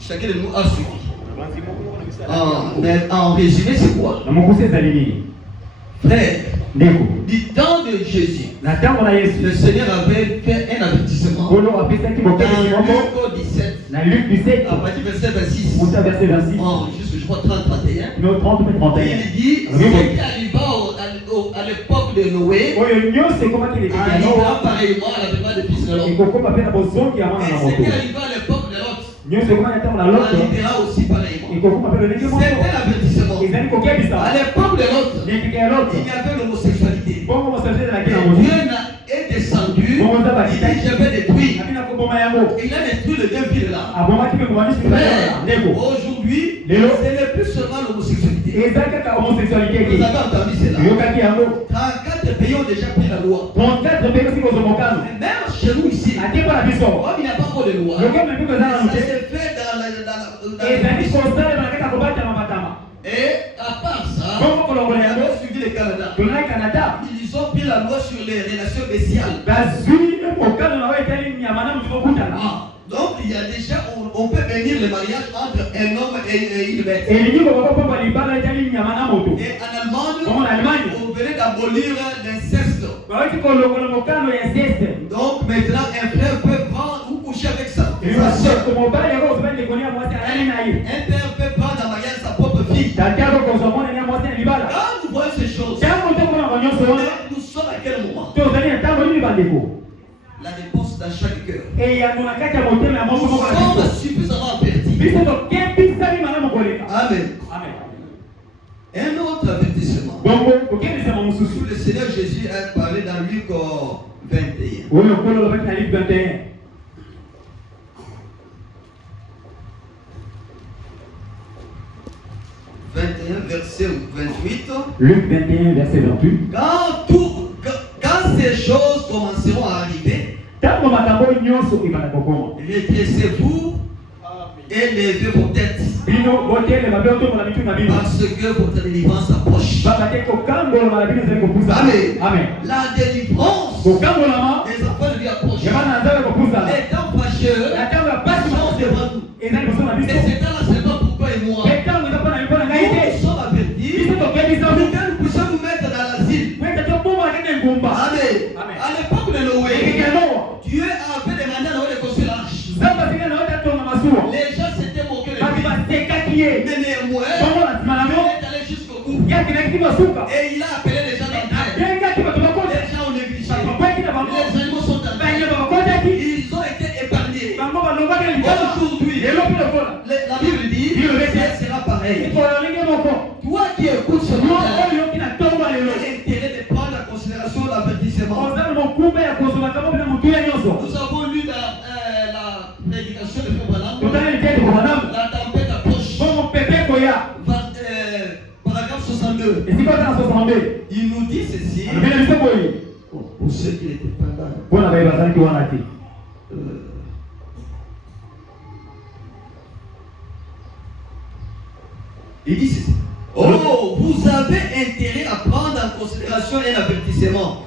Chacun de nous a suivi. Mais en résumé, c'est quoi? Frère, du temps de Jésus, le Seigneur avait fait un avertissement dans Luc 17, à partir du verset 26, jusqu'à je crois 30-31. Il dit ce qui arriva à l'époque de Noé arriva pareillement à l'avènement de fils de l'homme. Et ce qui arriva à l'époque de Lot arrivera aussi pareillement. C'était l'avertissement. À l'époque de Lot, il y avait l'homosexualité. Dieu est descendu, il dit je vais détruire. Il a détruit les deux villes là. Aujourd'hui, ce n'est plus seulement l'homosexualité. Vous avez entendu cela? 34 pays ont déjà pris la loi. Même chez nous ici, comme il n'y a pas encore de loi, ça s'est fait dans la et à part ça, on a suivi le Canada. Ils ont pris la loi sur les relations bestiales. Donc il y a déjà, on peut bénir le mariage entre un homme et une bête. Et en Allemagne, on venait d'abolir l'inceste. Donc maintenant un frère peut prendre ou coucher avec ça. Un père peut prendre en mariage sa propre fille. Quand nous voyons ces choses, nous sommes à quel moment? La réponse dans chaque cœur. Nous sommes suffisamment avertis. Amen. Un autre avertissement. Le Seigneur Jésus a parlé dans Luc 21. 21, verset 28. Luc 21, verset 28. Quand ces choses commenceront à arriver, redressez-vous et levez vos têtes. Parce que votre délivrance approche. Amen. La délivrance des enfants de Dieu approche. Les temps fâcheux sont devant nous. Et c'est dans la semaine pour toi et moi. Nous sommes avertis pour que nous puissions nous mettre dans l'asile. Amen. À l'époque de Noé, Dieu avait demandé à Noé de construire l'arche. Les gens s'étaient moqués de lui. Mais néanmoins, il est allé jusqu'au bout. Et il a appelé les gens d'entrer. Les gens ont négligé. Les animaux sont entrés. Ils ont été épargnés. Aujourd'hui, la Bible dit que ça sera pareil. Toi qui écoutes ce matin, l'intérêt de prendre en considération l'avertissement. Nous avons lu dans la prédication de Frère Branham, la tempête approche. Paragraphe 62. Il nous dit ceci. Pour ceux qui n'étaient pas là. Il dit ceci. Oh, vous avez intérêt à prendre en considération un avertissement.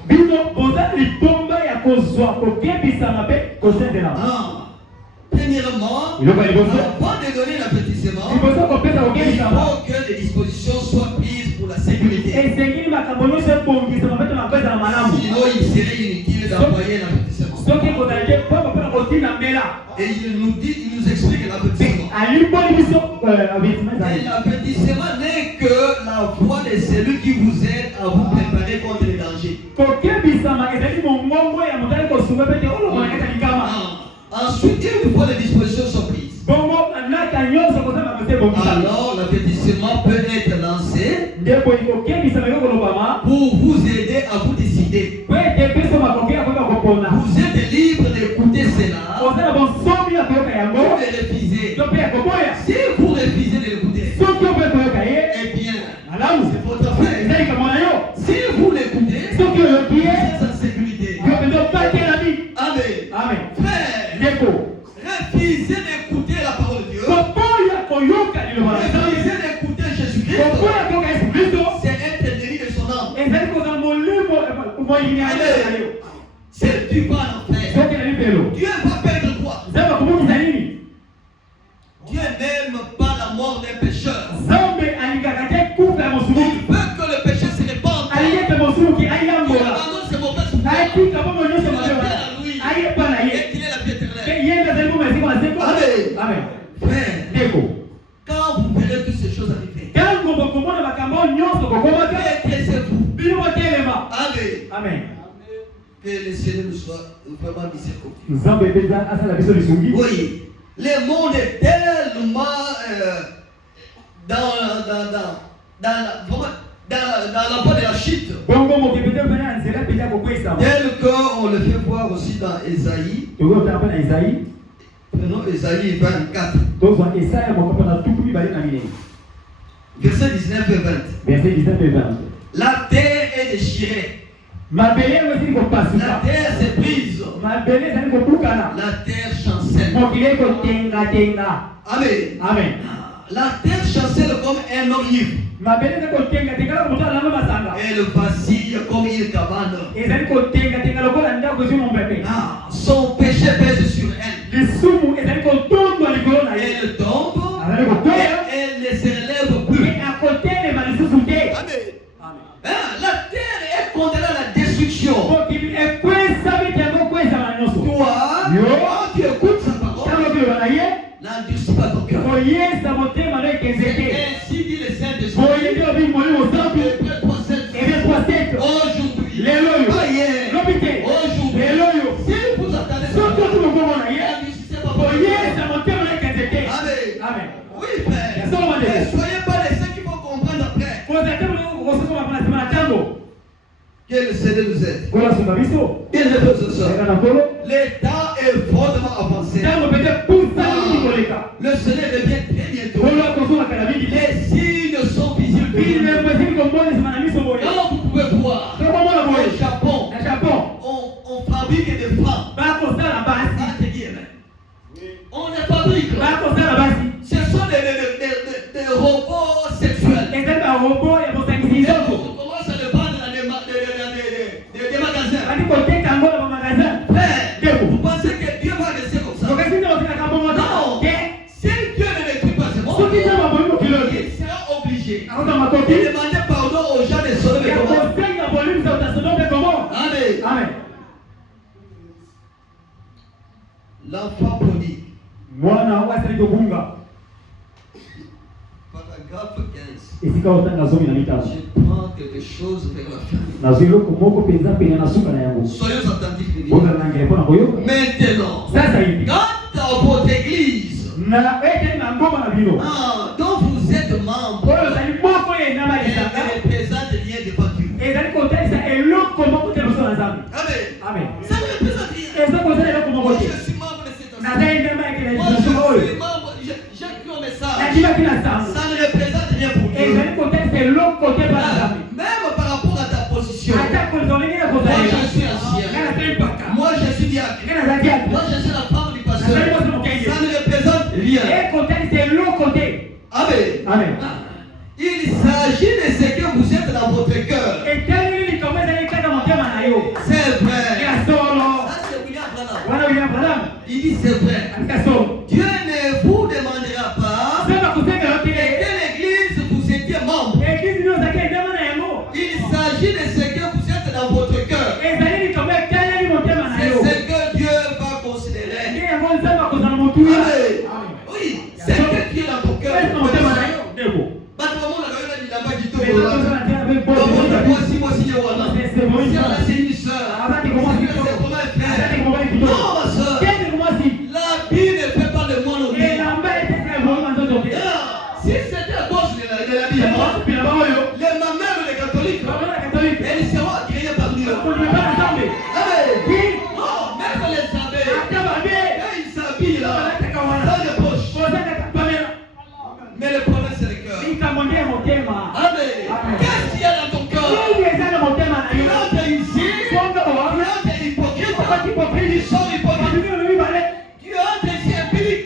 Premièrement, avant de donner l'avertissement, il faut que des dispositions soient prises pour la sécurité. Sinon, il serait inutile d'envoyer l'avertissement. Et il nous explique l'avertissement. Et l'avertissement n'est que la voix de celui qui vous aide à vous préparer contre les dangers. Ensuite, une fois les dispositions sont prises, alors l'avertissement peut être lancé pour vous aider à vous décider. Vous êtes libre d'écouter cela ou de refuser. Si vous refusez de l'écouter, eh bien, c'est votre frère. Si vous l'écoutez, vous êtes en sécurité. Amen. Frère, refusez d'écouter la parole de Dieu. Refusez d'écouter Jésus-Christ. C'est être délié de son âme. C'est tu vas en enfer. Dieu va perdre quoi? Amen. Amen. Frère, quand vous verrez toutes ces choses arriver, Taisez-vous. Amen. Amen. Que le Seigneur nous soit vraiment miséricordieux. Oui, le monde est tellement dans la voie de la chute. Tel qu'on le fait voir aussi dans Ésaïe. Prenons Ésaïe 24. Verset 19 et 20. La terre est déchirée. La terre s'est prise. La terre chancelle. Amen. Amen. La terre chancelle comme un olive. Elle vacille comme une cabane. Son péché pèse sur elle. Elle tombe et elle ne se relève plus. Amen. La terre est condamnée à la destruction. Toi, quand tu écoutes sa parole, n'endurcis pas ton cœur. Ainsi dit le Saint-Esprit. Aujourd'hui, hier, aujourd'hui, si vous attendez n'endurcissez pas votre cœur. Amen. Oui, frère. Ne soyez pas les ceux qui vont comprendre après. Que le Seigneur nous aide. Bien les frères et sœurs, le temps est fortement avancé. Le Seigneur revient très bientôt. Les signes sont visibles. Quand vous pouvez voir, au Japon, on fabrique des femmes. On les fabrique. Ce sont des robots sexuels. Et on commence à les vendre dans des magasins. Vous pensez que Dieu va rester comme ça? Non. Si Dieu ne détruit pas ce monde, il sera obligé de demander pardon aux gens de Sodome et Gomorrhe. Amen. L'enfant prodigue. Paragraphe 15. Je prends quelque chose vers la fin. Soyons attentifs. Maintenant, dans votre église, dont vous êtes membre, elle ne représente rien devant Dieu. Amen. Ça ne représente rien. Moi, je suis membre de cette assemblée. Moi, je suis membre. J'ai cru au message. Ça ne représente rien pour Dieu. Même par rapport à ta position. Moi, je suis ancien. Moi, je suis diacre. Moi, je suis la femme du pasteur. Ça ne représente rien. Amen. Il s'agit de ce que vous êtes dans votre cœur. C'est vrai. Il dit c'est vrai. Dieu ne vous demandera pas de quelle église vous étiez membre. Il s'agit de ce que vous êtes dans votre cœur. C'est ce que Dieu va considérer. Oui, c'est ce que tu es dans ton cœur. Non, ma soeur. La Bible ne fait pas de moi l'autre. Si c'était à cause de la Bible, les mamelles ou les catholiques, elles seront créées parmi eux. Non, même les abbés, quand ils s'habillent là, dans les poches. Mais le problème c'est le cœur. Amen. Qu'est-ce qu'il y a dans ton cœur? Tu rentres ici, tu rentres hypocrite, tu sors hypocrite. Tu rentres ici empirique,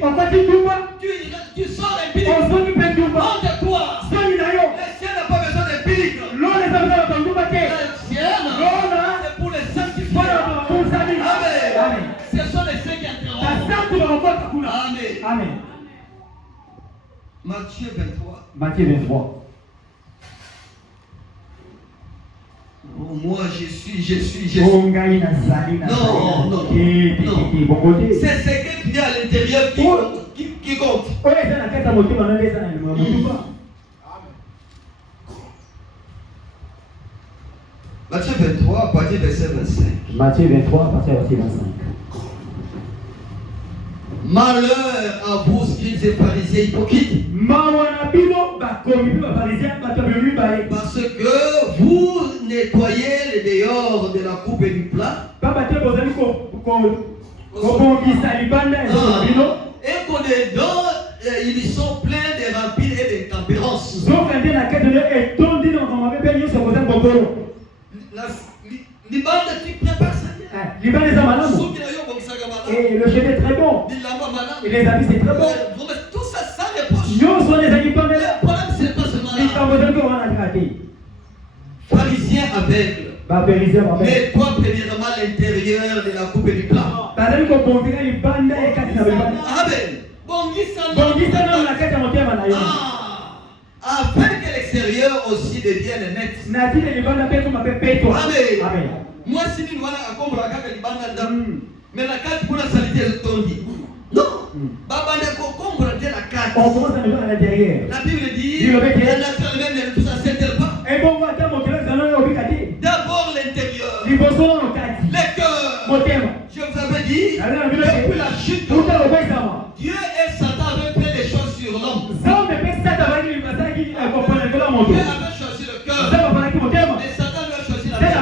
tu sors empirique. Honte à toi. Le ciel n'a pas besoin d'empirique. Le ciel, c'est pour les sanctifiés. Amen. Ce sont les saints qui entreront. Amen. Matthieu 23. moi je suis. Non. C'est ce qu'il y a à l'intérieur qui compte. Matthieu 23, à partir du verset 25. Matthieu 23, à partir du verset 25. Malheur à vous, scribes et pharisiens hypocrites. Parce que vous nettoyez les dehors de la coupe et du plat. Et qu'au dedans, ils sont pleins de rapides et de tempérance. Libanda qui prépare ça. Et le jeûne est très bon. Et les habits c'est très bon. Tout ça, ça les poches. Yo sont les habits pas mal. Le problème c'est pas seulement là. Pharisien aveugle. Nettoie premièrement l'intérieur de la coupe et du plat. Amen. Afin que l'extérieur aussi devienne net. Amen. Moi, si nous voilà à comprendre la carte, mais la carte pour la saleté de ton dit. Non. Baba ne comprend la carte. On commence à le voir à l'intérieur. La Bible dit, la nature même ne tout ça s'intègre pas. D'abord l'intérieur. Le cœur. Je vous avais dit, depuis la chute, Dieu et Satan avaient fait des choses sur l'homme. Dieu avait choisi le cœur. Mais Satan lui a choisi la tête.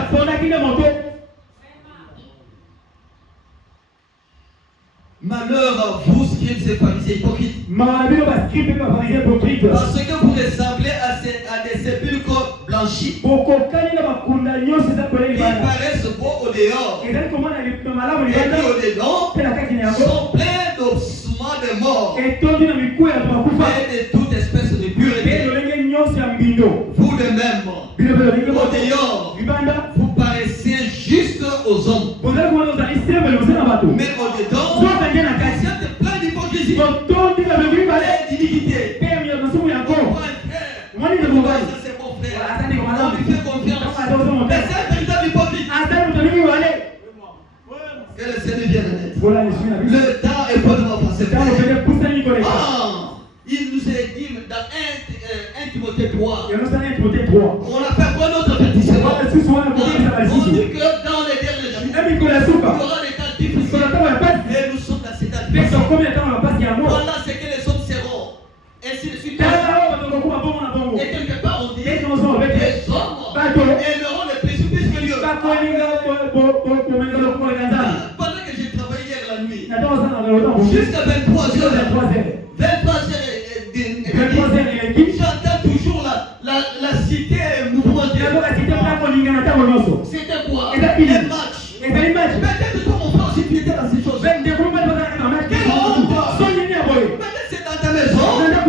Malheur à vous, scribes et pharisiens hypocrites. Parce que vous ressemblez à des sépulcres blanchis. Ils paraissent beaux au dehors. Et puis au dedans, sont pleins d'ossements de mort. Et de toute espèce de pureté. Vous de même, au dehors, vous paraissez juste aux hommes. Mais au dedans, vous êtes plein d'hypocrisie et d'iniquité. Ça c'est mon frère. On lui fait confiance. Mais c'est un véritable hypocrite. Que le Seigneur vienne en aide. Le temps est pas de ma pensée. Il nous est dit dans 1 Timothée 3. On a fait quoi notre avertissement? On dit que dans les derniers jours, il y aura des temps difficiles. Et nous sommes dans ces temps difficiles. Voilà ce que les hommes seront. Ainsi de suite. Et quelque part on dit les hommes aimeront les précipices que Dieu. Pendant que j'ai travaillé hier la nuit, jusqu'à 23h, j'entends toujours la cité mouvementée. C'était quoi? Un match. Peut-être toi mon frère aussi tu étais dans ces choses. Quelle honte! Peut-être c'est dans ta maison. Les gens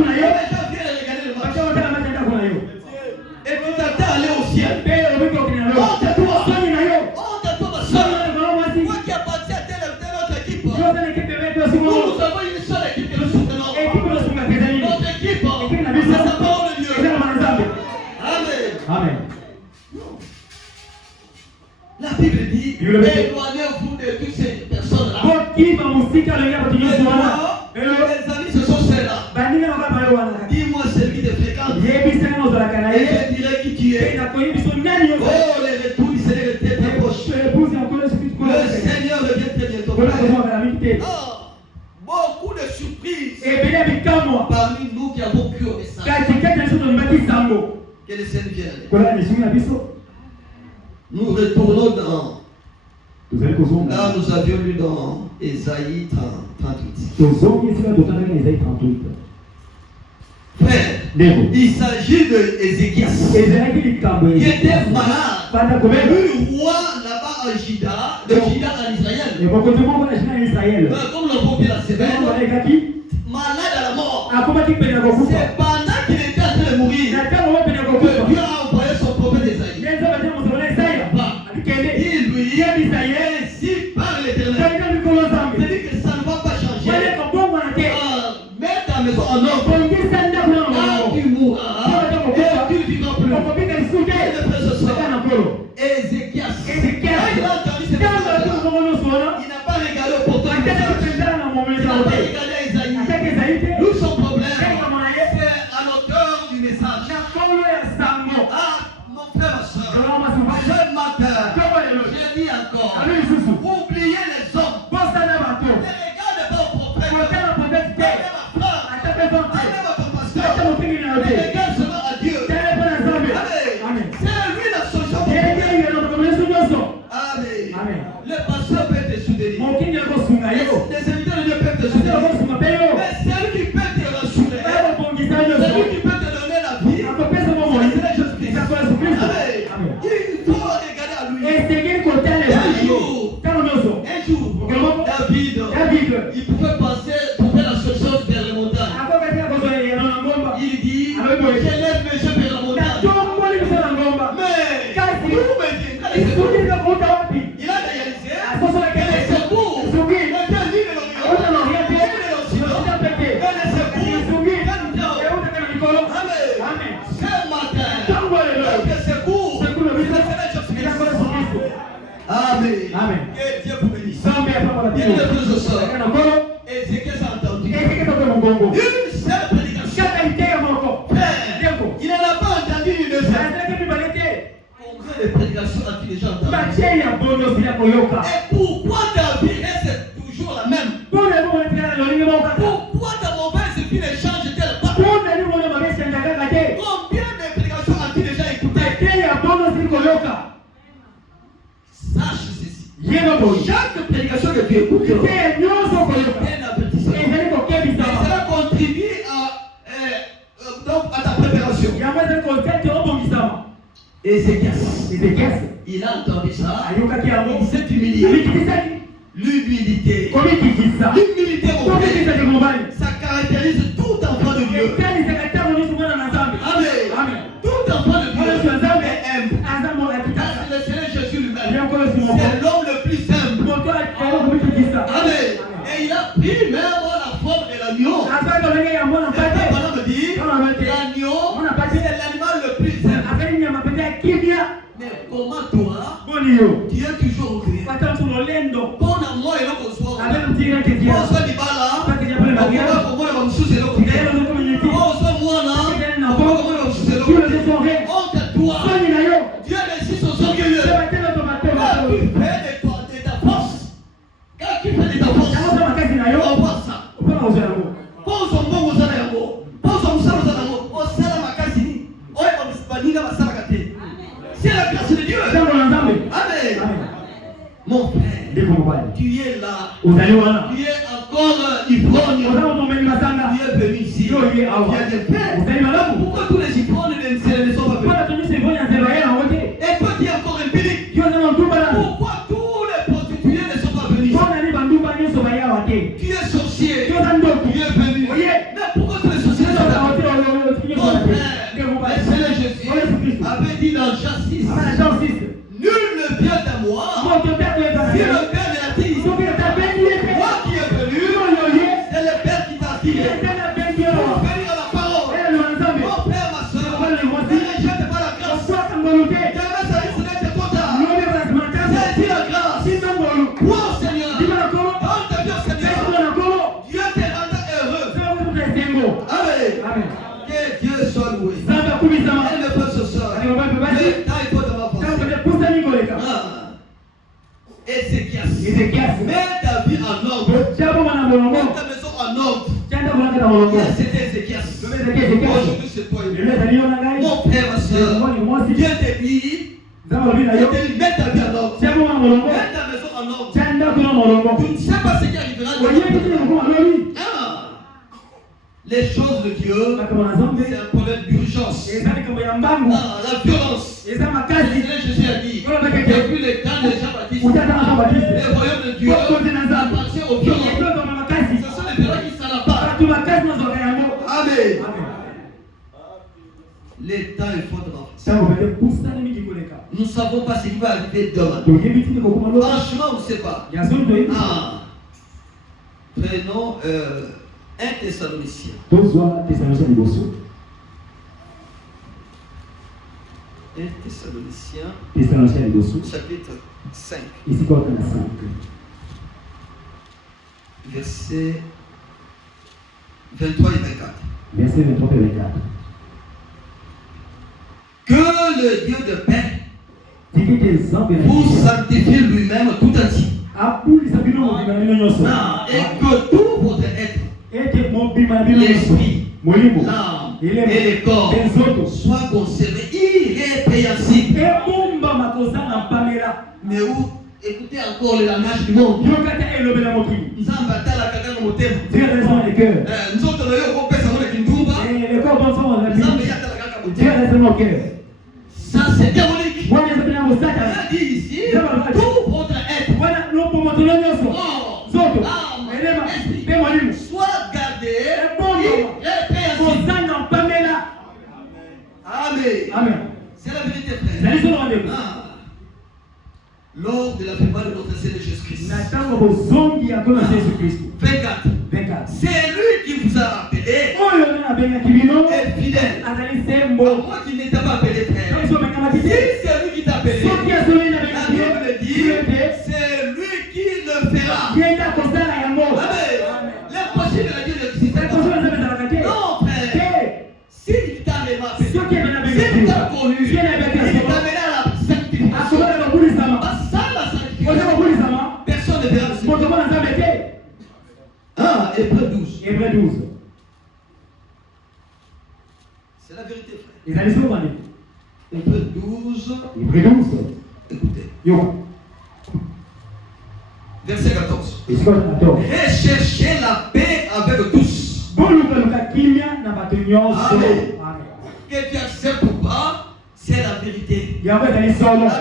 viennent regarder le match. Et tu t'attends à aller au ciel. Honte à toi. Honte à toi ma soeur. Moi qui appartiens à telle autre équipe. Nous avons une seule équipe que nous soutenons. Notre équipe, c'est sa parole de Dieu. Amen. La Bible dit, éloignez-vous de toutes ces personnes-là. Les amis, ce sont ceux-là. Dis-moi celui de fréquente. Et je dirai qui tu es. Oh, les retours du Seigneur étaient très proches. Le Seigneur revient très bientôt. Oh, beaucoup de surprises parmi nous qui avons cru au message. Que le Seigneur vienne. Nous retournons dans. Là, nous avions lu dans Ésaïe 38. Frère, il s'agit de Ézéchias qui était malade. Le roi là-bas en Juda, de Juda en Israël. Comme nous l'avons vu la semaine, malade à la mort. C'est pendant qu'il était en train de mourir que Dieu a envoyé son prophète Ésaïe. Il lui dit, ainsi parle l'Éternel. C'est-à-dire que ça ne va pas changer. Mets ta maison en ordre. Quand tu mourras, et tu ne vivras plus. Et le frère ce soir, Ézéchias Nous, son problème, c'est à l'auteur du message. Ah, mon frère, ma soeur, ce matin, je dis encore, oubliez les hommes. Ne regardez pas au prophète. Regardez votre pasteur. Regarde seulement à Dieu. Amen. C'est lui la solution. Amen. Le pasteur peut te soutenir. Les invités de Dieu peuvent te soutenir. Mais c'est lui qui peut te rassurer. C'est lui qui peut te donner la vie. C'est Jésus-Christ. Amen. Il faut regarder à lui. Un jour, David, il pouvait passer pour faire la chose vers les montagnes. Il dit, je lève mes yeux vers la montagne. Mais, vous me dites, il a réalisé que les secours étaient libres de l'Orient, libres de l'Occident, et les secours Amen. Ce matin, les secours, Amen. Que Dieu vous bénisse. Il y a une chose au sort. Ézéchiel s'est entendu. Une seule prédication. Il n'en a pas entendu une deuxième. Combien de prédications as-tu déjà entendu? Et pourquoi ta vie reste toujours la même? Pourquoi ta mauvaise vie ne change-t-elle pas? Combien de prédications as-tu déjà écoutées? Sache ceci. Chaque prédication que tu écoutes, c'est un avertissement. Et cela contribue à ta préparation. Ézéchias, il a entendu ça. Il s'est humilié. L'humilité. L'humilité, mon frère, ça caractérise tout enfant de Dieu. Amen. Tout enfant de Dieu est humble. Le Seigneur Jésus lui-même, c'est l'homme le plus humble. Amen. Et il a pris même la forme de l'agneau. Le peuple me dit, l'agneau, c'est l'animal le plus humble. Mais comment toi, tu es toujours oublié? Bon amour et l'autre soir. On soit du bas là. On va comme sous et l'autre. On soit moi là. On va comme sous et l'autre. On te doit. Dieu résiste aux orgueilleux. Quand tu fais de ta force. Quand tu fais de ta force. On voit ça. Pose un bon aux amours. Pose un bon aux amours. On sait la makasini. On est comme Spanina Massarakate. C'est la grâce de Dieu. Amen. Mon frère, tu es là. Tu es encore ivrogne. Tu es venu ici. Tu es des pères. Pourquoi tous les ivrognes ne sont pas venus? Et toi qui es encore empirique. Pourquoi tous les prostituées ne sont pas venus? Tu es sorcier. Tu es venu. Mais pourquoi tous les sorciers ne sont pas venus? Mon frère, le Seigneur Jésus avait dit dans Jean 6. Nul ne vient à moi si le Père ne l'attire. Moi qui est venu, c'est le Père qui t'attire. Pour venir à la parole. Mon frère, ma soeur, ne rejette pas la grâce. Jamais ça risque d'être trop tard. Saisis la grâce. Crois au Seigneur. Quand tu viens au Seigneur, Dieu te rendra heureux. Amen. Que Dieu soit loué. Elle me fait ce soir. Le temps il faut de ma pensée. Ézéchias, mets ta vie en ordre. Mets ta maison en ordre. C'était Ézéchias. Aujourd'hui c'est toi. Mon frère, ma soeur, Dieu te dit, mets ta vie en ordre. Mets ta maison en ordre. Tu ne sais pas ce qui arrivera. Les choses de Dieu, c'est un problème d'urgence. La violence. Le Seigneur Jésus a dit, depuis le temps de Jean-Baptiste, le royaume de Dieu appartient aux violents. Ce sont les violents qui s'en appartent. Amen. Les temps est fort de ma nous ne savons pas ce qui va arriver demain. Franchement, on ne sait pas. Prenons 1 Thessaloniciens. 1 Thessaloniciens, chapitre 5. Verset 23 et 24. Verset 23 et 24. Que le Dieu de paix vous sanctifie lui-même tout entier. Et que tout votre être, l'esprit, l'âme et le corps soient conservés irrépréhensibles. Mais où? Écoutez encore le langage du monde. Nous autres, ça c'est diabolique. Il dit ici, tout votre être, corps, âme, esprit, soit gardé irrépréhensible. Amen. C'est la vérité, frère. Lors de l'avènement de notre Seigneur Jésus-Christ. 24. C'est lui qui vous a appelé. Et fidèle. Moi qui n'étais pas appelé frère. Si c'est lui qui t'a appelé, la Bible dit, c'est lui qui le fera. Amen. L'impossible de la Dieu n'existe pas. Non, frère. S'il t'a appelé, s'il t'a connu, s'il t'a amené à la sanctification, personne ne verra. Hébreux 12. C'est la vérité, frère. Hébreux 12. Écoutez. Verset 14. Recherchez la paix avec tous. Amen. Que tu acceptes ou pas, c'est la vérité. La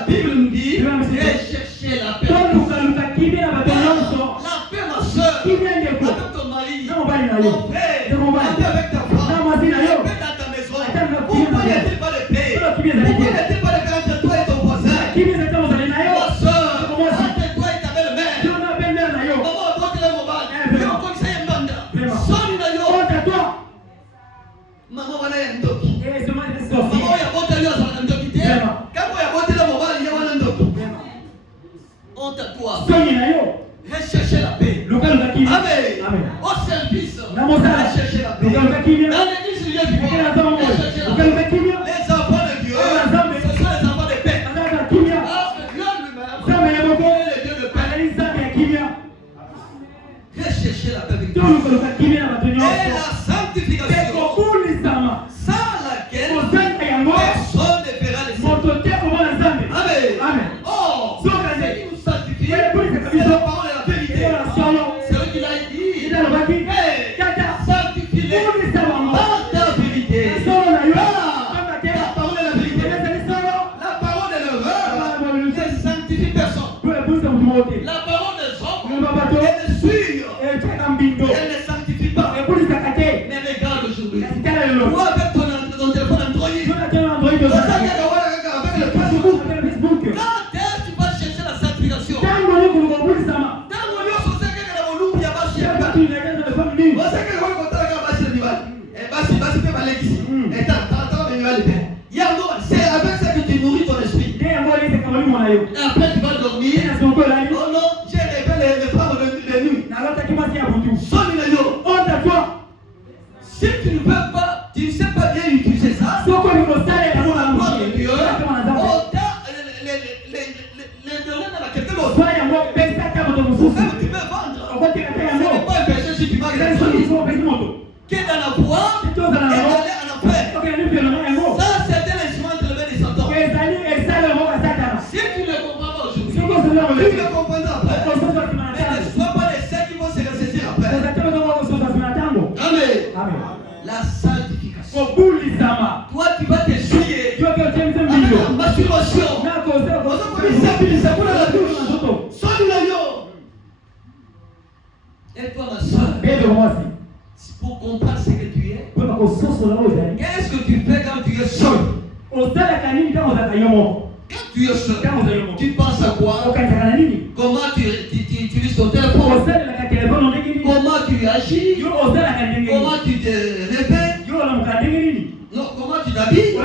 Bible nous dit recherchez la paix. La paix, ma soeur, avec ton mari, ton frère, avec ta femme, la paix dans ta maison. Pourquoi n'y a-t-il pas de paix? Pourquoi n'y a-t-il pas de paix entre toi et ton voisin? Ma soeur, entre toi et ta belle-mère. Maman, apporte le mobile. Yo, comme ça, il manda. Sonne na yo. Maman, wana ya ndoki. Maman, ya bota yo za ndoki te. Kako ya bota le mobile, ya wana ndoki. Honte à toi. Recherchez la paix. Amen. Au service. Recherchez la paix. Dans l'église, il y a du monde. Recherchez la paix. Les enfants de Dieu, ce sont les enfants de paix. Parce que Dieu lui-même, il est le Dieu de paix. Recherchez la paix avec Dieu. Et la sanctification, sans laquelle personne ne verra les saints. Amen. Oh, ce qui nous sanctifie, c'est la parole de la vérité. C'est lui qui l'a dit. Sanctifie-les par ta vérité. La parole de la vérité. La parole de l'erreur ne sanctifie personne. La parole des hommes est de suivre. Elle ne sanctifie pas. Mais regarde aujourd'hui. Ou avec ton téléphone Android. Avec le Facebook. Quand est-ce que tu vas chercher la sanctification? C'est avec ça que tu nourris ton esprit. Et après tu vas dormir. Oh non, j'ai révélé les femmes de nuit. Si tu ne peux pas, tu ne sais pas bien utiliser ça. Les données dans la quelqu'un d'autre. Tu peux vendre. Ce n'est pas un péché si tu vas qui est dans la voie et aller en enfer. Ça, c'est un instrument de lever des Satan. Si tu ne comprends pas aujourd'hui, tu ne comprendras après. Mais ne sois pas les seuls qui vont se ressaisir après. Amen. La sanctification. Toi, tu vas t'essuyer avec la masturbation. Et toi, ma soeur, pour comprendre ce que tu es, qu'est-ce que tu fais quand tu es seul? Quand tu es seul, tu penses à quoi? Comment tu utilises ton téléphone? Comment tu agis? Comment tu te réveilles? Non, comment tu t'habilles?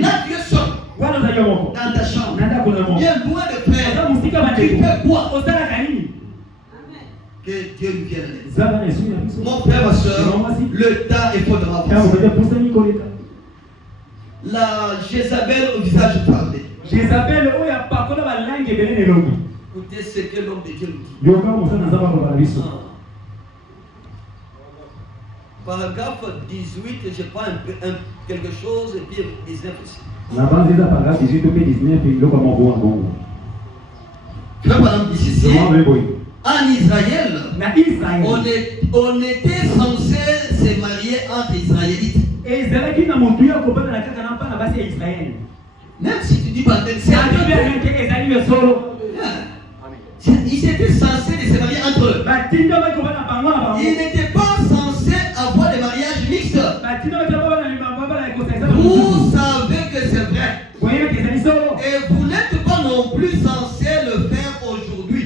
Là, tu es seul. Dans ta chambre. Bien loin de faire. Tu fais quoi? Que Dieu nous vienne à l'aide. Mon frère, ma soeur, le temps est fondamentalement. La Jézabel au visage parlé. Jézabel, où il y a pas de la langue et de l'eau. Écoutez ce que l'homme de Dieu nous dit. Paragraphe 18, je prends quelque chose et puis 19 aussi. La base des paragraphes 18 ou 19, il est comme un bon. Je vais par exemple ici. En Israël, on était censé se marier entre Israélites. Même si tu dis pas ils étaient censés se marier entre eux. Ils n'étaient pas censés avoir des mariages mixtes. Vous savez que c'est vrai. Et vous n'êtes pas non plus censés le faire aujourd'hui.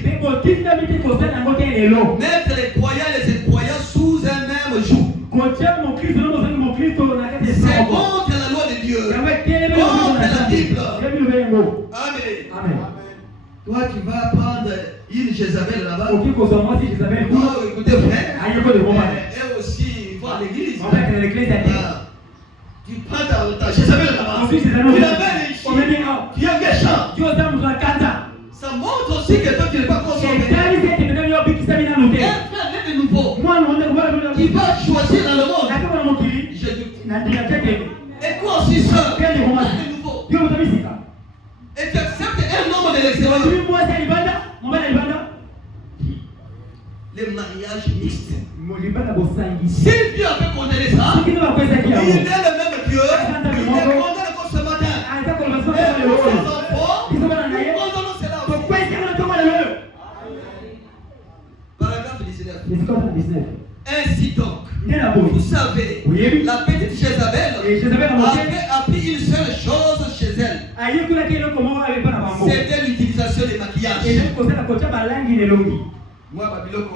Mettre les croyants et les incroyants sous un même joug. C'est contre la loi de Dieu. Contre la Bible. Amen. Toi, tu vas prendre une Jézabel là-bas. Oh, écoutez, frère. Elle aussi, il faut à l'église. Tu prends ta Jézabel là-bas. Tu l'amènes ici. Tu es méchant. Ça montre aussi que toi, tu n'es pas consommé. Un frère né de nouveau. Qui va choisir dans le monde. Je doute. Et toi aussi, sœur, né de nouveau. Et tu acceptes un homme de l'extérieur. Les mariages mixtes. Si Dieu avait condamné ça, il est le même Dieu. Il est condamné comme ce matin. Et nous, les enfants, nous condamnons cela. Paragraphe 19. Ainsi donc, vous savez, la petite Jézabel avait appris une seule chose chez elle. C'était l'utilisation des maquillages. Moi, Babiloko,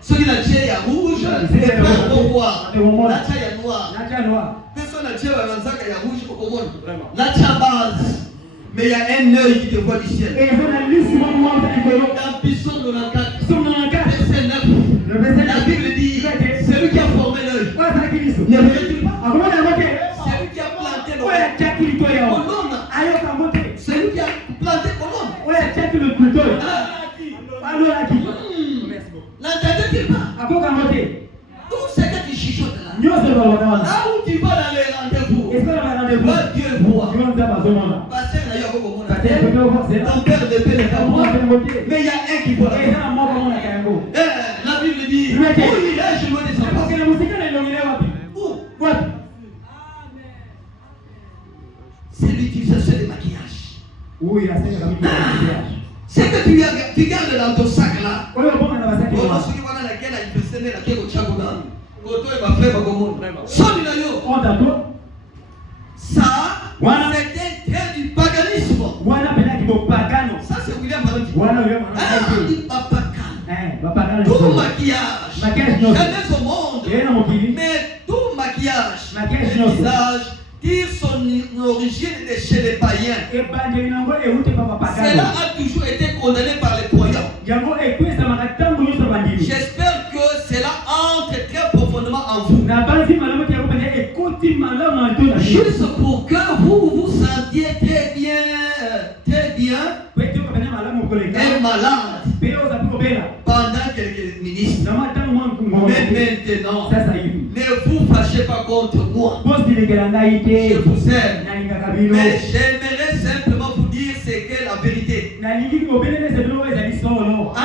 ceux qui n'ont pas rouge, les frères vont voir. La tchaïa noire. Personne n'a pas rouge au monde. La tchaïa base. Mais il y a un œil qui te voit du ciel. Dans Psaume 94, verset 9, la Bible dit, c'est lui qui a formé l'œil. Ne regarde pas. C'est lui qui a planté l'œil. Colonne. C'est lui qui a planté colonne. L'entendez-il pas? Tout ce que tu chuchotes là. Là où tu vas dans les rendez-vous. Dieu voit. Pasteur n'a eu beaucoup de ton père ne peut le voir. Mais il y a un qui voit. La Bible dit, où il est, je me descends. Où? C'est l'utilisation des maquillages. C'est que tu gardes dans ton sac là. Ça, c'était du paganisme. Ça, c'est William Pagan. Tout maquillage, jamais au monde, mais tout maquillage, le visage, tire son origine chez les païens. Cela a toujours été condamné par les croyants. J'espère que cela entre très profondément en vous. Juste pour que vous vous sentiez très bien et malade pendant quelques minutes. Mais maintenant, ne vous fâchez pas contre moi. Je vous aime. Mais j'aimerais simplement vous dire ce qu'est la vérité. En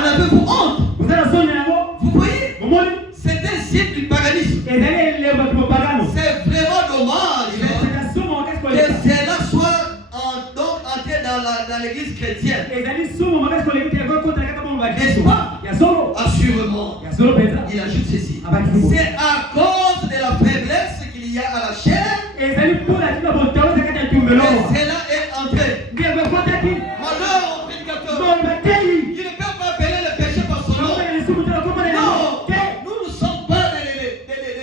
avez-vous honte? Vous voyez? C'est un signe du paganisme. C'est vraiment dommage que cela soit entré dans l'église chrétienne. N'est-ce pas? Assurément. Il ajoute ceci. C'est à cause de la faiblesse qu'il y a à la chair. Et cela est entré. Malheur au prédicateur. Il ne peut pas appeler le péché par son nom. Non, nous ne sommes pas des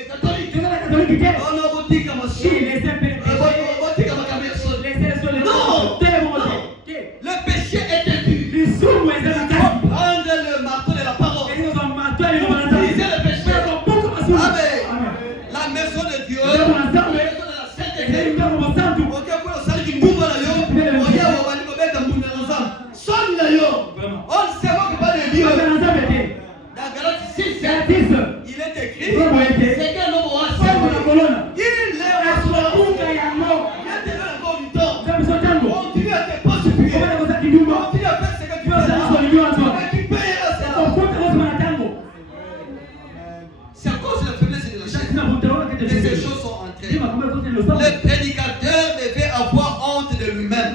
catholiques. On a boutique à ma soeur. Non, le péché est têtu. Il faut prendre le marteau La maison de Dieu, la maison de la sainteté. Ok, pour le salut du mouvement, on ne sait pas de Dieu. Dans Galates 6, il est écrit, c'est qu'un homme aura il est encore du temps. Continue à te poursuivre. Continue à faire ce que tu fais. Tu payeras cela. C'est à cause de la faiblesse de la chair que ces choses sont entrées. Le prédicateur devait avoir honte de lui-même.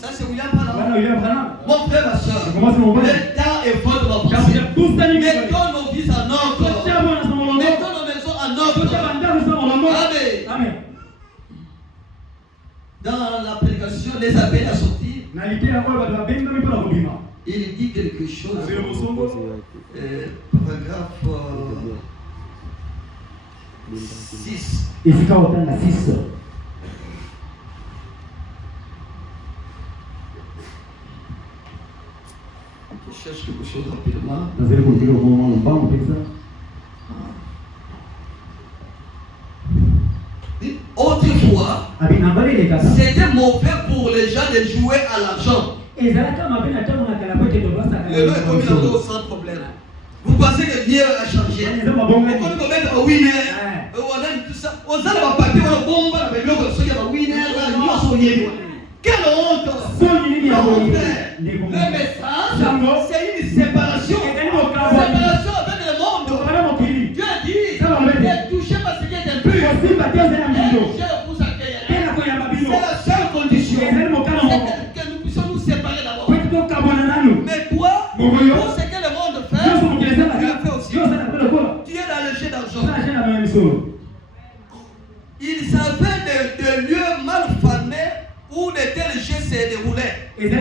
Ça c'est William Branham. Mon frère, ma soeur, le temps est fort de ma pensée. Mettons nos vies en ordre. Mettons nos maisons en ordre. Amen. Dans la prédication, les appels à sortir, il dit quelque chose. Paragraphe 6. Je cherche quelque chose rapidement. Autrefois, c'était mauvais pour les gens de jouer à l'argent. Le nom est commis encore sans problème. Vous pensez que Dieu a changé? Quelle honte! Le message, c'est une séparation. Séparation avec le monde. Dieu a dit, ne touchez pas ce qui est impur. Je vous accueillerai. C'est la seule condition. C'est que nous puissions nous séparer d'abord. Mais toi, pour ce que le monde fait, Dieu fait aussi. Tu es dans le jeu d'argent. Il savait de lieux mal famés où de tels jeux se déroulaient. Et que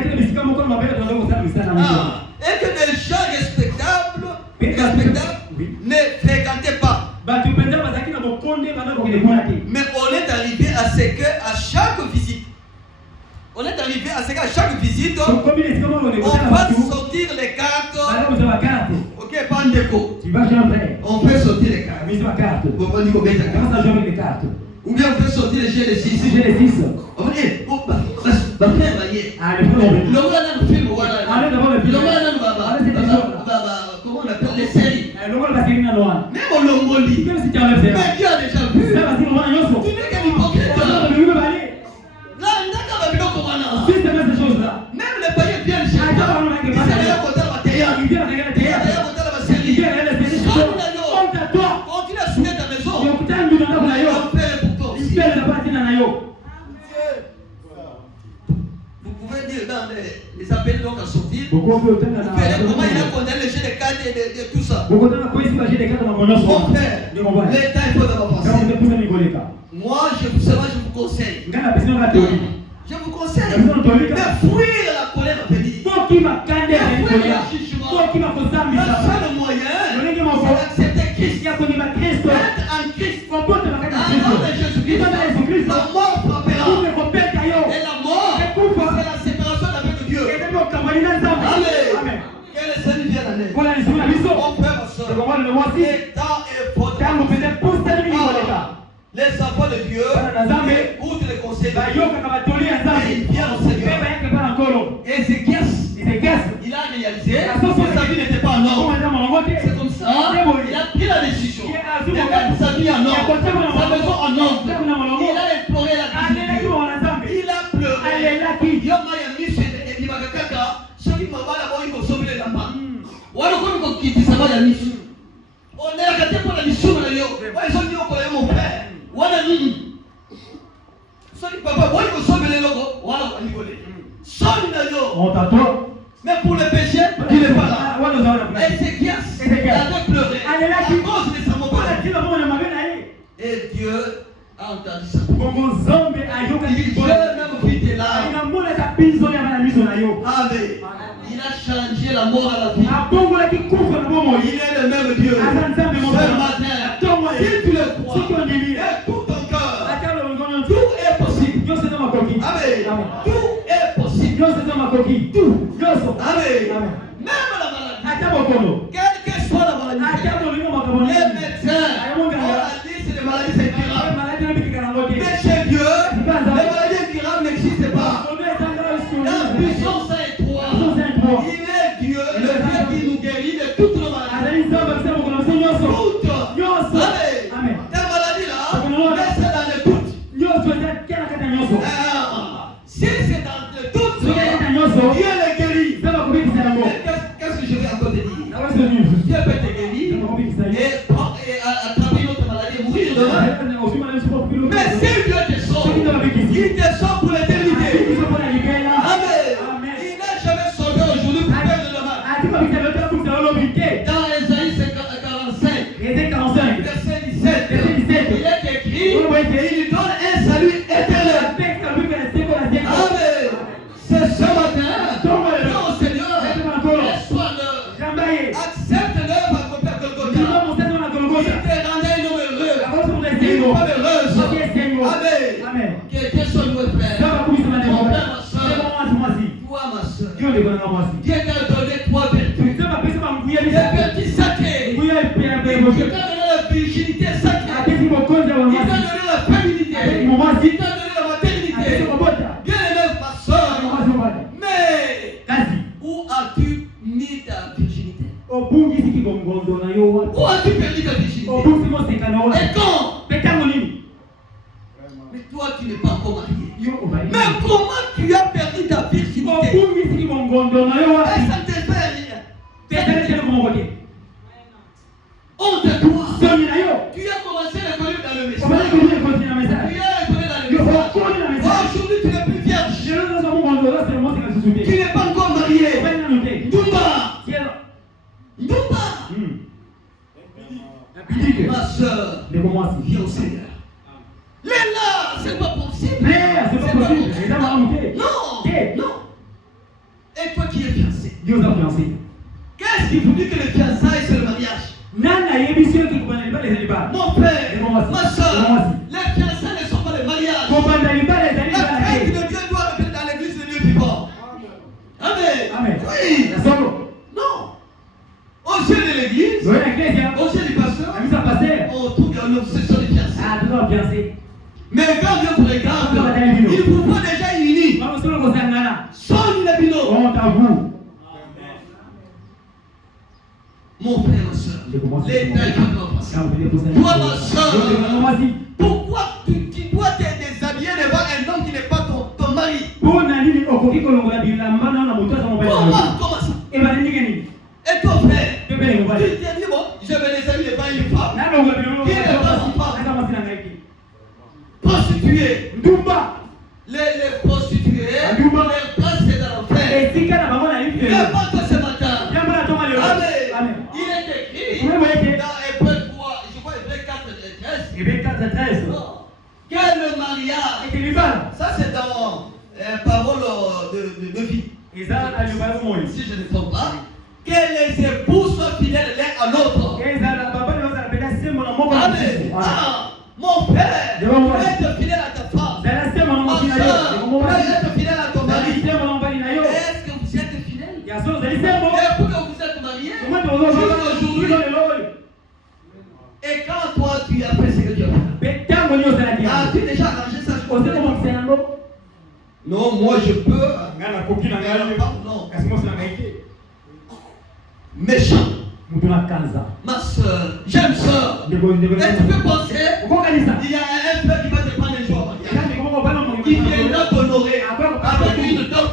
des gens respectables ne fréquentaient pas. Mais on est arrivé à ce que à chaque visite, on fasse sortir les cartes. Ok, pas en déco. On fait sortir les cartes. Ou bien on fait sortir les jeux de 6. On va dire, comment on appelle les séries? Même au Longoli. Mais qui a déjà vu? Tu n'es qu'un hypocrite. Là, même les païens viennent chez toi. Ils sont là pour faire la théâtre. Continue à soumettre ta maison. Vous pouvez dire dans les appels donc à sortir. Vous verrez comment il a condamné le jeu de cartes et de tout ça. Mon frère, l'État est fort dans ma pensée. Moi, je vous conseille. Je vous conseille de fuir la colère à venir. De fuir le jugement. Le seul moyen, c'est d'accepter Christ. Être en Christ. Alors de Jésus-Christ, la mort frappera. Et la mort, c'est la séparation avec Dieu. Amen. Que le Seigneur vienne en aide. Mon frère, ma soeur, l'État est fort. Les enfants de Dieu écoutent les conseils de Dieu. Et il vient au Seigneur. Ézéchias, il a réalisé que sa vie n'était pas en ordre. C'est comme ça, il a pris la décision de mettre sa vie en ordre, sa maison en ordre. Il a imploré la Dieu. Il a pleuré. Il a mis et il m'a dit kaka, ceux qui m'ont d'abord ils vont sauver les lapins. Ou alors quand ils quittent ça va la mission. On est regardé pour la mission de Dieu. Ils ont dit au collègue mon frère. Voilà nini. Soni papa, moi il faut sauver les logos. Voilà on rigole. Soni na yo. On t'attend. Mais pour le péché, il n'est pas là. Ézéchias avait pleuré à cause de sa mauvaise. Et Dieu a entendu ça. Je même vite là. Amen. Il a changé la mort à la vie. Il est le même Dieu. Ce matin, si tu le crois, et tout ton cœur, tout est possible. Amen. Tout est possible. Tout. Amen. Même la maladie. Quelle que soit la maladie. doute. Amen. Ta maladie là, mais c'est dans le doute. Si c'est dans le doute, Dieu le guérit. Qu'est-ce que je vais encore te dire? Dieu peut te guérir et attraper notre maladie et mourir demain. Mais si Dieu te sauve, il te sauve pour l'éternité. Amen. Il n'a jamais sauvé aujourd'hui pour perdre demain. Dans Ésaïe 45, verset 17, il est écrit, il donne un salut éternel. Amen. C'est ce matin. Non, Seigneur, reçois-le. Accepte l'œuvre accomplie à Golgotha. Il te rendait un homme heureux. Une femme heureuse. Amen. Que Dieu soit loué, frère. Mon frère, ma soeur. Toi, ma soeur. Dieu t'a donné trois vertus. Des vertus sacrées. Il t'a donné la virginité sacrée. Il t'a donné la féminité. Il t'a donné la maternité. Bien aimé, ma soeur. Mais où as-tu mis ta virginité? Où as-tu perdu ta virginité? Et quand? Mais toi, tu n'es pas encore marié. Mais comment tu as perdu ta virginité? Et ça ne te fait rien. Honte à toi. Tu as commencé à connaître dans le message. Tu as écouté dans le message. Aujourd'hui, tu n'es plus vierge. Tu n'es pas encore marié. Ndumba. Ma soeur, viens au Seigneur. Léla, c'est pas possible. Non. Et toi qui es fiancé. Qu'est-ce qui vous dit que le fiançailles c'est le mariage? Mon frère, ma soeur, les fiançailles ne sont pas le mariage. La fête de Dieu doit rester dans l'église de Dieu vivant. Amen. Oui. Non. Au sein de l'église, au sein du pasteur, on trouve une obsession des fiancés. Mais quand Dieu vous regarde, il vous voit déjà unis. Sans le binôme. Mon frère, ma soeur, l'état est en toi, ma soeur, pourquoi tu dois te déshabiller devant un homme qui n'est pas ton mari? Comment ça? Et ton frère, tu t'es dit, bon, je vais déshabiller devant une femme qui n'est pas son femme. Prostituée. Les prostituées, leur place c'est dans l'enfer. Lève-toi ce matin. Amen. Il est écrit dans Hébreu 3, je crois Hébreu 4, 13. Quel mariage? Ça c'est dans parole de vie. Si je ne me trompe pas, que les époux soient fidèles l'un à l'autre. Amen. Mon père, tu dois être fidèle à ta femme. Ma soeur, tu dois être fidèle à ton mari. Est-ce que vous êtes fidèle? Et pourquoi vous êtes mariés jusqu'aujourd'hui? Et quand toi tu as fait ce que tu as fait, as-tu déjà arrangé ça? Non, moi je peux. Non. Méchant. Ma soeur, j'aime ça. Et tu peux penser, il y a un frère qui va te prendre un jour qui viendra t'honorer avec une dot.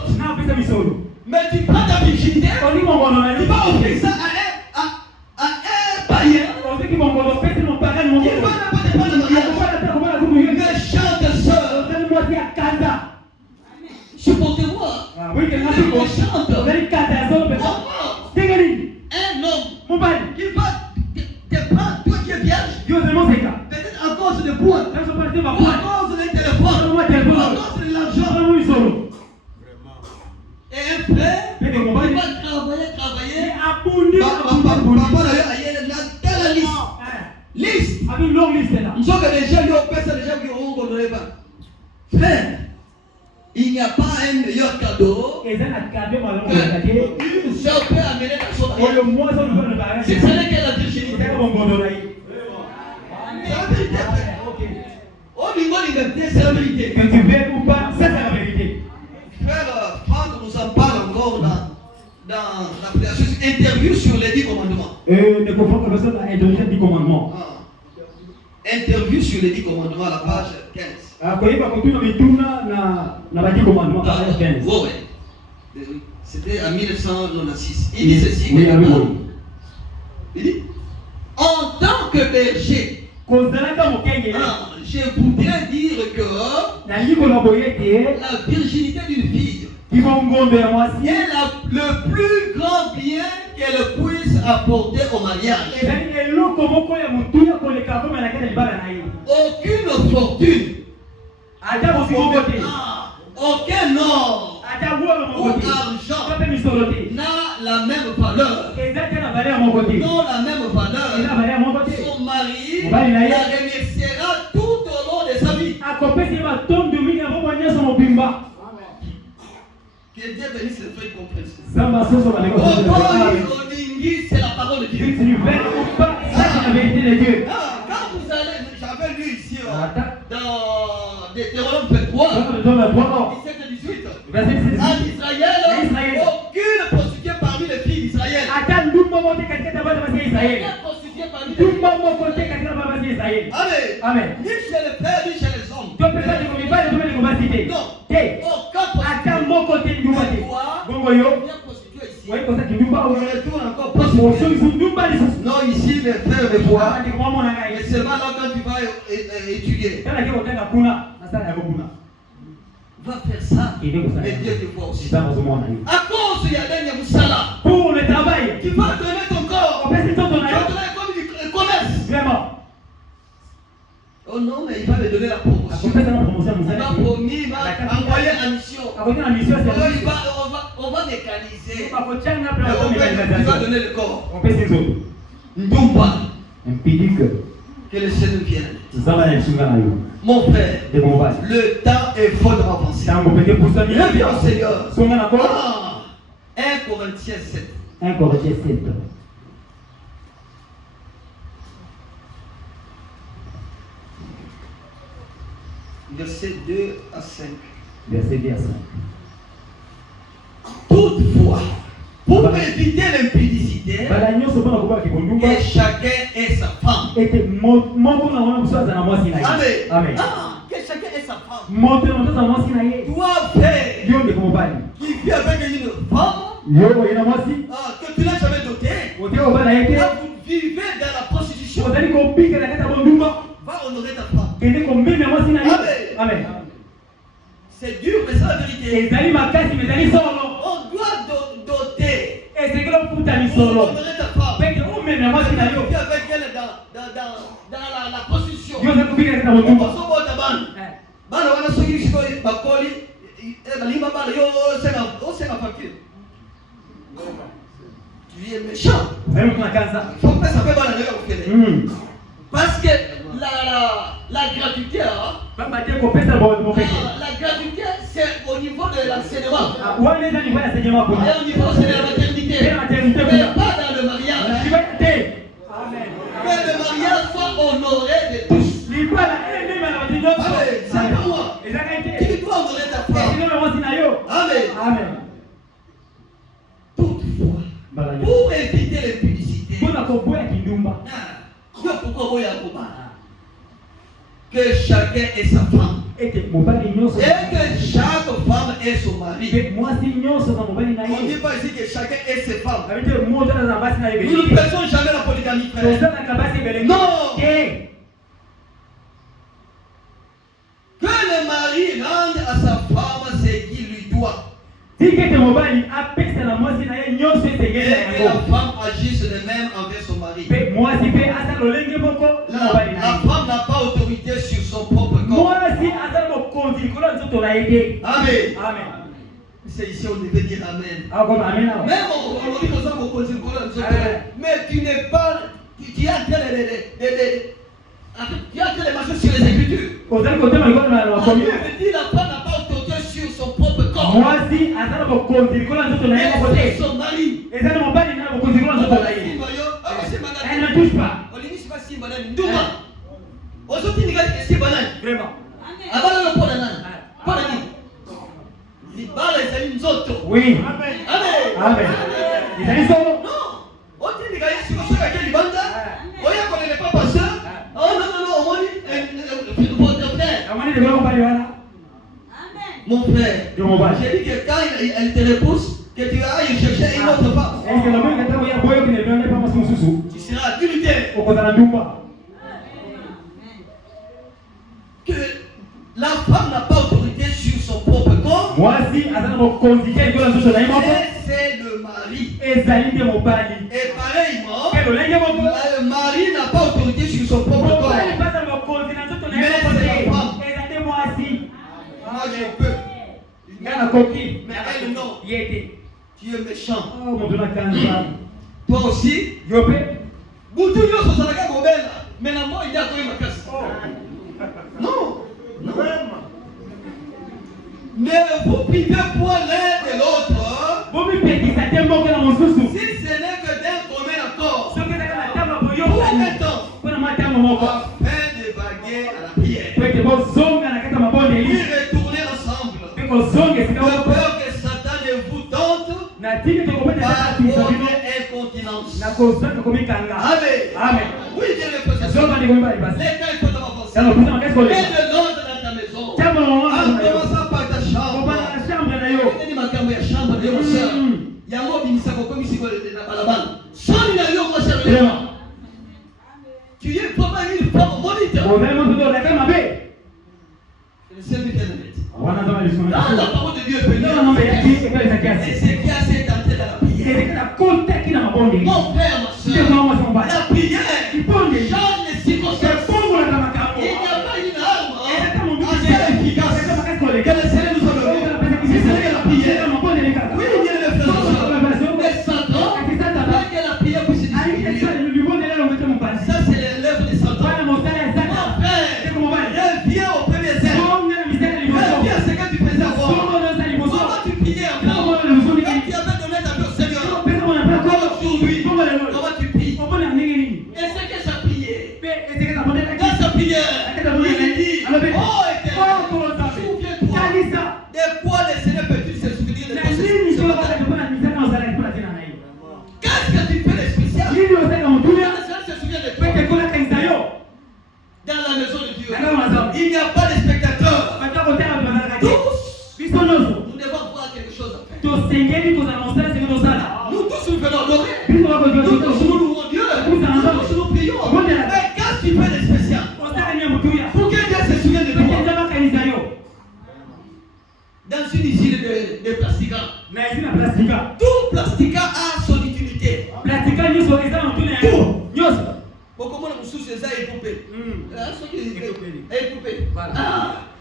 Mais tu prends ta virginité, tu vas offrir ça à un païen. Il va ne pas te prendre le mariage. Méchante soeur. Supportez-moi. Méchante. Un homme qui va te prendre, toi qui es vierge, peut-être à cause de poids, à cause d'un téléphone, à cause de l'argent. Et un frère, il va travailler. Papa dans la liste. Une longue liste là. Nous sommes des gens qui ont condamné pas. Frère, il n'y a pas un meilleur cadeau qu'une soeur peut amener dans son mariage. Si ce n'est que la virginité. C'est la vérité. Au niveau de l'égalité, c'est la vérité. Que tu veux ou pas, c'est la vérité. Frère Franck nous en parle encore dans la interview sur les 10 commandements. Ne comprend pas personne à introduire 10 commandements. Interview sur les 10 commandements à la page 15. C'était en 1996. Il dit ceci. Il dit, en tant que berger, je voudrais dire que la virginité d'une fille est le plus grand bien qu'elle puisse apporter au mariage. Aucune fortune, aucun or ou argent n'a la même valeur. Non, la même valeur. Son mari la remerciera tout au long de sa vie. Que Dieu bénisse les frères compréhensifs. C'est la parole de Dieu. Quand vous allez, j'avais lu ici dans Deutéronome 23, 17 et 18, en Israël, aucune prostituée parmi les filles d'Israël. Aucune prostituée parmi les filles d'Israël. Amen. Ni chez les pères, ni chez les hommes. Non. Aucun prostituée. On retourne encore prostituée. Non, ici les frères me voient. Mais seulement là quand tu vas étudier. Va faire ça. Mais Dieu te voit aussi. À cause il y a des Moussala. Pour le travail. Tu vas donner ton corps. Tu vas donner comme du commerce. Vraiment. Oh non, mais il va me donner la promotion. Il va promis, il va envoyer la mission. On va mécaniser. Tu vas donner le corps. Ndumba. Que le Seigneur vienne. Mon frère, le temps est fort d'avancer. Reviens au Seigneur. 1 Corinthiens 7. 1 Corinthiens 7. Verset 2 à 5. Verset 2 à 5. Toutefois, pour éviter l'impudicité, que chacun ait sa femme. Amen. Amen. Que chacun ait sa femme. Toi, père, qui vit avec une femme, que tu n'as jamais dotée, vous vivez dans la prostitution, va honorer ta femme. Amen. C'est dur, mais c'est la vérité. On doit doter. Pour honorer ta femme. Tu vis avec elle dans la prostitution. Tu es méchant. Parce que la gratuité, la gratuité, c'est au niveau de l'enseignement. Et au niveau de la maternité. Mais pas dans le mariage. Que le mariage soit honoré de tous. Amen. C'est pas moi. Tu dois honorer ta femme. Amen. Toutefois, pour éviter l'impudicité, que chacun ait sa femme. Et que chaque femme ait son mari. On ne dit pas ici que chacun ait ses femmes. Nous ne prêchons jamais la polygamie, frère. Non. Que le mari rende à sa femme ce qu'il lui doit. Et que la femme agisse de même envers son mari. La femme n'a pas autorité sur son propre corps. Amen. C'est ici on devait dire Amen. Même on dit que ça mais tu n'es pas. Tu es en train de marcher sur les Écritures. Dieu dit la femme n'a pas autorité sur son propre corps. Et son mari. Elle ne touche pas. Vraiment. Oui. Amen. Amen. Non. Mon frère, j'ai dit que quand elle te repousse, que tu ailles chercher une autre femme, tu seras adultère. Que la femme n'a pas autorité sur son propre corps. Et c'est le mari. Et pareillement, le mari n'a pas autorité sur son propre corps. Mais c'est la femme. Moi je peux. Mais elle non. Tu es méchant. Toi aussi. Mais la mort il y a quoi ma casse. Non. Non. Ne vous privez point l'un de l'autre. Si ce n'est que d'un commun accord. Pour un temps. Afin de vaguer à la prière. Puis retourner ensemble. De peur que Satan ne vous tente par votre incontinence. Amen. Oui, Dieu le fait. Les gars, il faut avancer. Mets de l'ordre dans ta maison. En commençant par ta chambre. Chambre de mon soeur. Il y a un mot qui me dit comme ici, tu es vraiment une femme moniteur. Le seul qui est honnête. La parole de Dieu est venue. Et c'est qui a cette entrée dans la prière. Mon frère, ma soeur, la prière change les circonstances. Il n'y a pas une arme assez efficace que le Seigneur nous a donnée. C'est la prière. Oui, il y a le frère. Mais Satan, que la prière puisse se distribuer. Ça, c'est l'œuvre de Satan. Mon frère, reviens au premier zèle. Reviens à ce que tu faisais avant. Comment tu priais avant? Quand tu avais donné ta vie au Seigneur. Aujourd'hui, comment tu pries? Et c'est que sa prière. Dans sa prière, il dit, oh Éternel, souviens-toi. De quoi le Seigneur peut-il se souvenir de toi? Qu'est-ce que tu fais de spécial? Le Seigneur se souvient de toi. Dans la maison de Dieu, il n'y a pas de spectateurs. Tous, nous devons voir quelque chose à faire. Nous tous nous venons adorer. Nous tous nous louons Dieu. Nous tous nous prions. Mais qu'est-ce que tu fais de spécial? Pour que Dieu se souvienne de toi. Dans une usine de plastica. Tout plastica a son utilité. Tout. Comment nous sous ces épopées?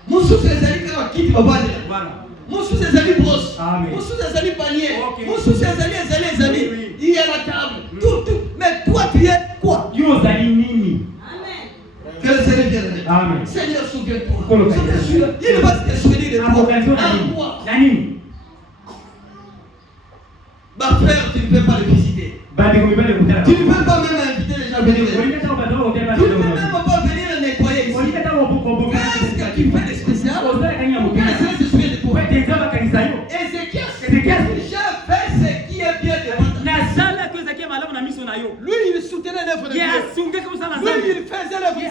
Mon sous ces amis quand on quitte ma bande. Mon sous ces amis brosse. Mon sous ces amis panier. Mon sous ces amis. Il y a la table. Tout. Mais toi tu es quoi? Amen. Que le Seigneur vienne. Amen. Seigneur, souviens-toi. Il va te souvenir de toi. Ma frère, tu ne peux pas le visiter. Tu ne peux pas même inviter les gens à venir. Tu ne peux même pas venir nettoyer ici. Qu'est-ce que tu fais de spécial? Pour que le Seigneur se souvienne de toi. Ézéchias, j'ai fait ce qui est bien devant toi. Lui, il soutenait l'œuvre de Dieu. Lui, il faisait l'œuvre de Dieu.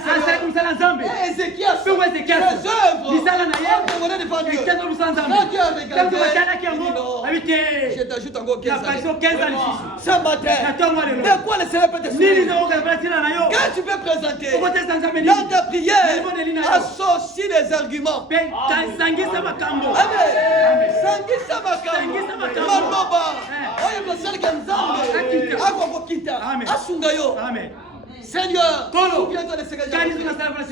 Et Ézéchias, ses œuvres, on venait devant Dieu. Quand Dieu a regardé, il dit non, je t'ajoute encore 15 années. Ce matin, de quoi le Seigneur peut te souvenir? Quand tu peux présenter dans ta prière, associe les arguments. Amen. Sangisa makambo. Maloba. Oyo kosala nzambe. Akokokita. Asungayo. Seigneur, souviens-toi de ce que j'ai fait.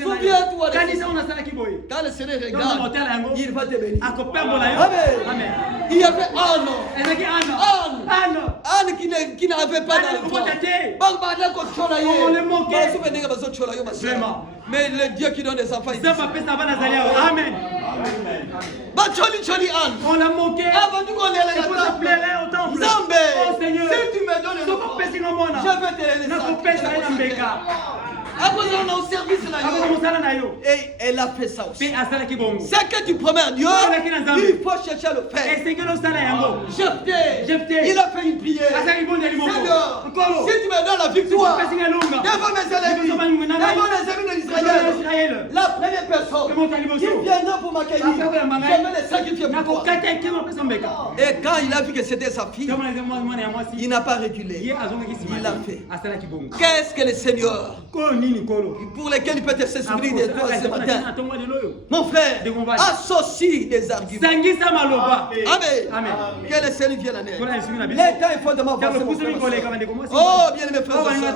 Souviens-toi de ce que j'ai fait. Quand le Seigneur regarde, il va te bénir. Amen. Il y avait Anne qui n'avait pas d'argent. Mais le Dieu qui donne des enfants, il dit Amen. On l'a moqué. Il faut se plairer au temple. Zambé, oh Seigneur, si tu me donnes le enfant, je vais te les laisser. Après, on a au service là. Et elle a fait ça aussi. Ce que tu promets à Dieu, il faut chercher à le faire. Jephthé, il a fait une prière. Seigneur, si tu me donnes la victoire devant mes ennemis, devant les ennemis d'Israël, la première personne Bientôt, il viendra pour m'accueillir. Je vais les sacrifier pour toi. Et quand il a vu que c'était sa fille, il n'a pas reculé. Il l'a fait. Qu'est-ce que le Seigneur, pour lesquels il peut te s'exprimer de toi ce matin? Mon frère, associe des arguments. Amen. Que le Seigneur vienne en aide. Les temps est fondamentalement avancé. Oh, bien mes frères et sœurs.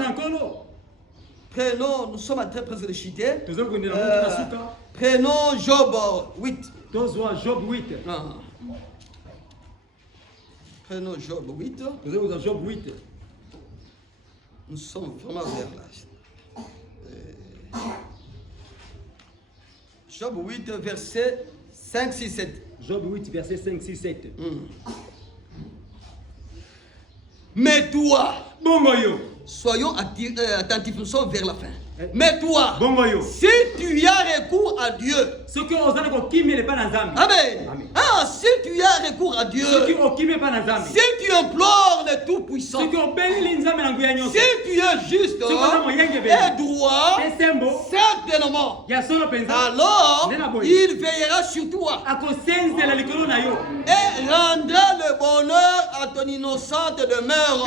Prenons, nous sommes en train presque de chuter. Prenons Job 8. Job 8. Prenons Job 8. Job 8. Nous sommes vraiment vers là. Job 8, verset 5, 6, 7. Job 8, verset 5, 6, 7. Mais toi, Bongoyo. Soyons attentifs, nous sommes vers la fin. Mais toi, Bongoyo. Si tu as recours à Dieu, Amen. Ah, si tu as recours à Dieu, si tu implores le Tout-Puissant, si tu es juste et droit, certainement, alors il veillera sur toi et rendra le bonheur à ton innocente demeure.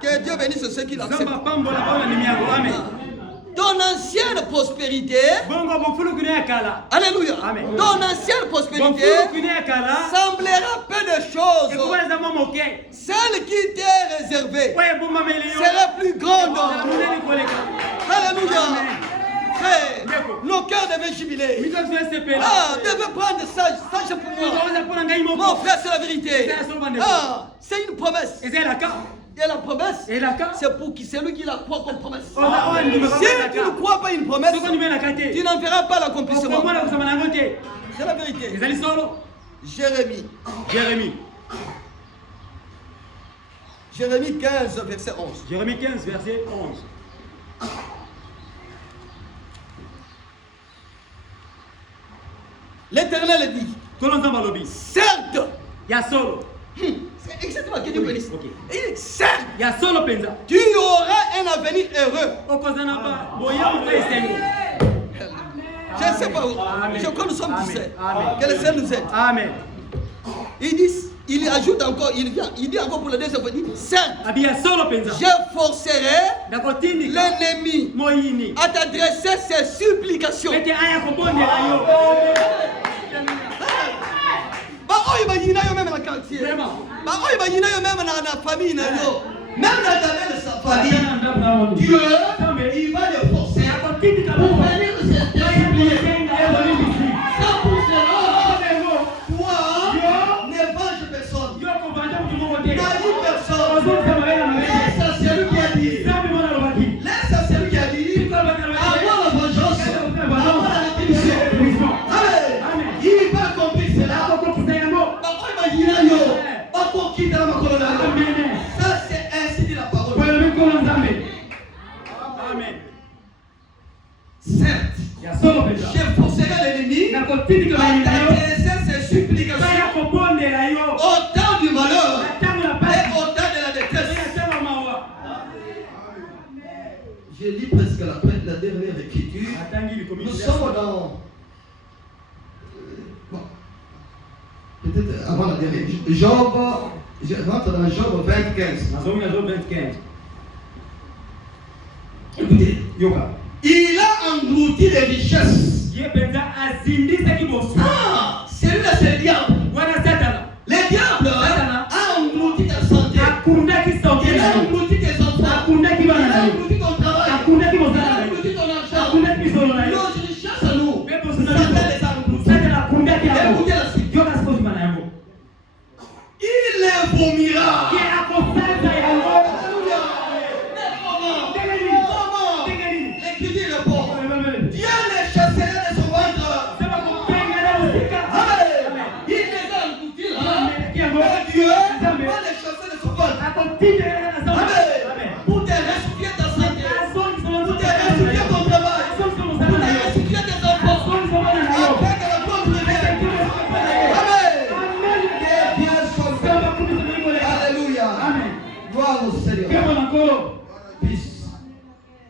Que Dieu bénisse ceux qui l'acceptent. Ton ancienne prospérité, alléluia, ton ancienne prospérité semblera peu de choses. Celle qui t'est réservée sera plus grande. Alléluia. Frère, nos cœurs devaient jubiler. Devaient prendre sage pour moi. Mon frère, c'est la vérité. C'est une promesse. Et la promesse, c'est pour qui? C'est lui qui la croit comme promesse. Si tu ne crois pas une promesse, tu n'en verras pas l'accomplissement. C'est la vérité. Jérémie 15, verset 11. Jérémie 15, verset 11. L'Éternel dit, certes, c'est exactement ce que Dieu bénisse. Il dit, certes, tu auras un avenir heureux. Je ne sais pas où. Je crois que nous sommes dissés. Que le Seigneur nous aide. Amen. Il ajoute encore, il dit encore pour le deuxième fois, certes, je forcerai l'ennemi à t'adresser ses supplications. Même dans le quartier, même dans la famille, même dans ta mère de sa famille, Dieu, il va le forcer pour venir se supplier. Ça pour cela, toi, ne venge personne. N'haïs personne. Laisse à celui qui a dit. Laisse à celui qui a dit. Avoir la vengeance. Avoir la rétribution. Amen. Il va accomplir cela. Ça c'est ainsi dit la parole. Amen. Certes, je forcerai l'ennemi à t'adresser ses supplications au temps du malheur et au temps de la détresse. Je lis presque la dernière écriture. Nous sommes dans... Peut-être avant la dernière. Job, je rentre dans Job 25. Écoutez, il a englouti les richesses. Celui-là c'est le diable. Le diable a englouti ta santé. Il a englouti tes enfants. Il a englouti ton travail. Il a englouti ton argent. Nos richesses à nous. Satan les a engloutis. Écoutez la suite. Il les vomira. L'écriture répond. Dieu les chassera de son ventre. Amen. Il les a engloutis là. Et Dieu va les chasser de son ventre. Amen. Pour te restituer ta santé. Pour te restituer ton travail. Pour te restituer tes enfants. Afin que la gloire te revienne. Alléluia. Gloire au Seigneur.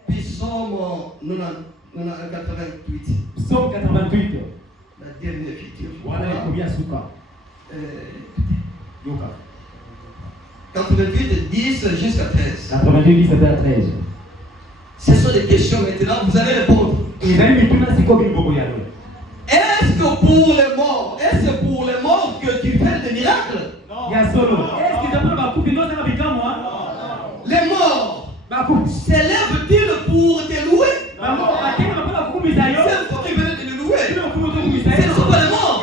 Psaume On a un 88. Psaume 88. La dernière écriture. Voilà combien souka. Yoka. 88, 10 jusqu'à 13. 88, 10 à 13. Ce sont des questions maintenant, vous allez répondre. Est-ce que pour les morts, que tu fais des miracles? Non. Les morts s'élèvent-ils pour te louer? C'est pour qu'ils viennent te louer. Ce ne sont pas les morts.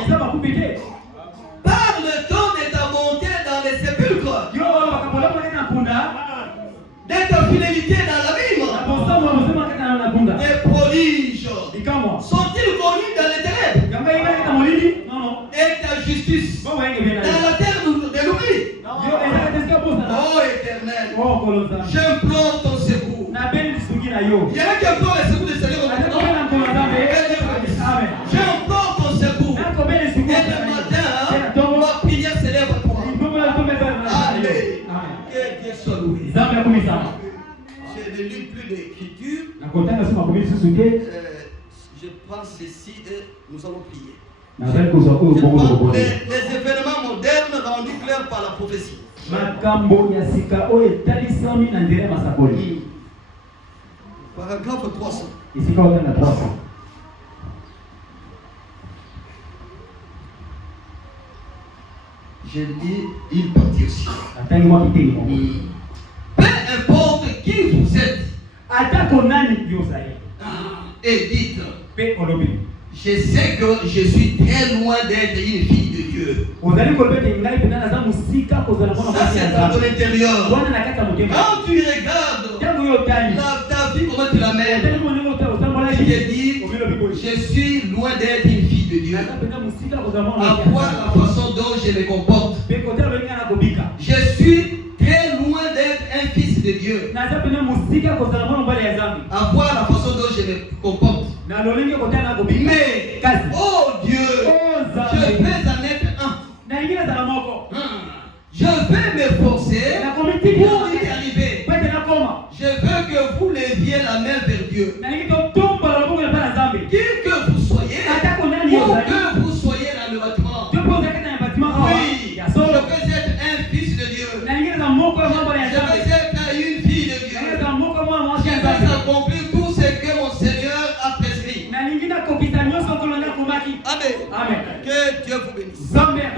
Parle-t-on de ta montée dans les sépulcres? De ta fidélité dans l'abîme? Des prodiges sont-ils connus dans les ténèbres? Et ta justice dans la terre de l'oubli? Oh Éternel, j'implore ton secours. Il y a qui implore le secours du Seigneur. J'implore ton secours. Et le matin, ma prière s'élève à toi. Amen. Que Dieu soit loué. Je ne lis plus d'écriture. Je prends ceci et nous allons prier. Les événements modernes rendus clairs par la prophétie. Paragraphe 300. Je dis, il partit aussi. Peu importe qui vous êtes. Et dites, je sais que je suis très loin d'être une fille de Dieu. Ça c'est dans ton intérieur. Quand tu regardes ta vie, comment tu la mènes, tu te dis, je suis loin d'être une fille de Dieu. À voir la façon dont je me comporte. Je suis très loin d'être un fils de Dieu. À voir la façon dont je me comporte. Mais, oh Dieu, je vais en être un. Je vais m'efforcer pour y arriver. Je veux que vous leviez la main vers Dieu. Qui que vous soyez, ou que vous soyez dans le bâtiment. Oui, je veux être un fils de Dieu. Je veux être une fille de Dieu. Je veux accomplir tout ce que mon Seigneur a prescrit. Amen. Amen. Que Dieu vous bénisse. Amen.